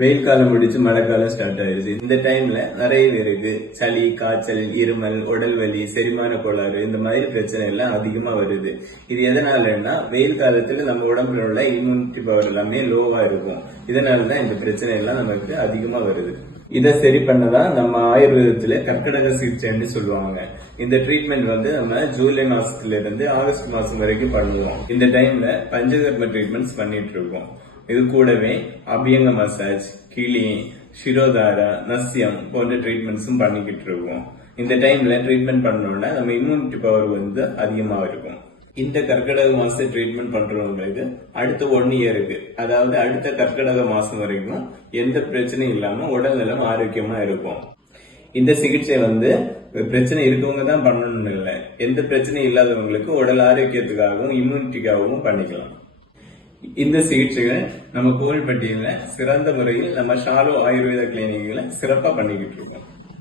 வெயில் காலம் முடிச்சு மழைக்காலம் ஸ்டார்ட் ஆயிருச்சு. இந்த டைம்ல நிறைய பேருக்கு சளி காய்ச்சல் இருமல் உடல் வலி செரிமான கோளாறு இந்த மாதிரி பிரச்சனை எல்லாம் அதிகமா வருது. இது எதனாலன்னா வெயில் காலத்துல நம்ம உடம்புல உள்ள இம்யூனிட்டி பவர் எல்லாமே லோவா இருக்கும். இதனாலதான் இந்த பிரச்சனை எல்லாம் நமக்கு அதிகமா வருது. இதை சரி பண்ணதான் நம்ம ஆயுர்வேதத்துல கர்க்கடக சிகிச்சைன்னு சொல்லுவாங்க. இந்த ட்ரீட்மெண்ட் வந்து நம்ம ஜூலை மாசத்துல இருந்து ஆகஸ்ட் மாசம் வரைக்கும் பண்ணுவோம். இந்த டைம்ல பஞ்சகர்ம ட்ரீட்மெண்ட்ஸ் பண்ணிட்டு இருக்கோம். இது கூடவே அபியங்க மசாஜ் கிளி சிரோதாரா நஸ்யம் போன்ற ட்ரீட்மெண்ட்ஸும் பண்ணிக்கிட்டு இருக்கோம். இந்த டைம்ல ட்ரீட்மெண்ட் பண்ணோம்னா நம்ம இம்யூனிட்டி பவர் வந்து அதிகமாக இருக்கும். இந்த கற்கடக மாசத்தை ட்ரீட்மெண்ட் பண்றவங்களுக்கு அடுத்த ஒன் இயருக்கு அதாவது அடுத்த கற்கடக மாசம் வரைக்கும் எந்த பிரச்சனையும் இல்லாம உடல்நலம் ஆரோக்கியமா இருக்கும். இந்த சிகிச்சை வந்து பிரச்சனை இருக்கவங்க தான் பண்ணணும்னு இல்லை. எந்த பிரச்சனையும் இல்லாதவங்களுக்கு உடல் ஆரோக்கியத்துக்காகவும் இம்யூனிட்டிக்காகவும் பண்ணிக்கலாம். இந்த சிகிச்சைகள் நம்ம கோவில்பட்டியில சிறந்த முறையில் நம்ம ஷாலோ ஆயுர்வேத கிளினிக்ல சிறப்பா பண்ணிக்கிட்டு இருக்கோம்.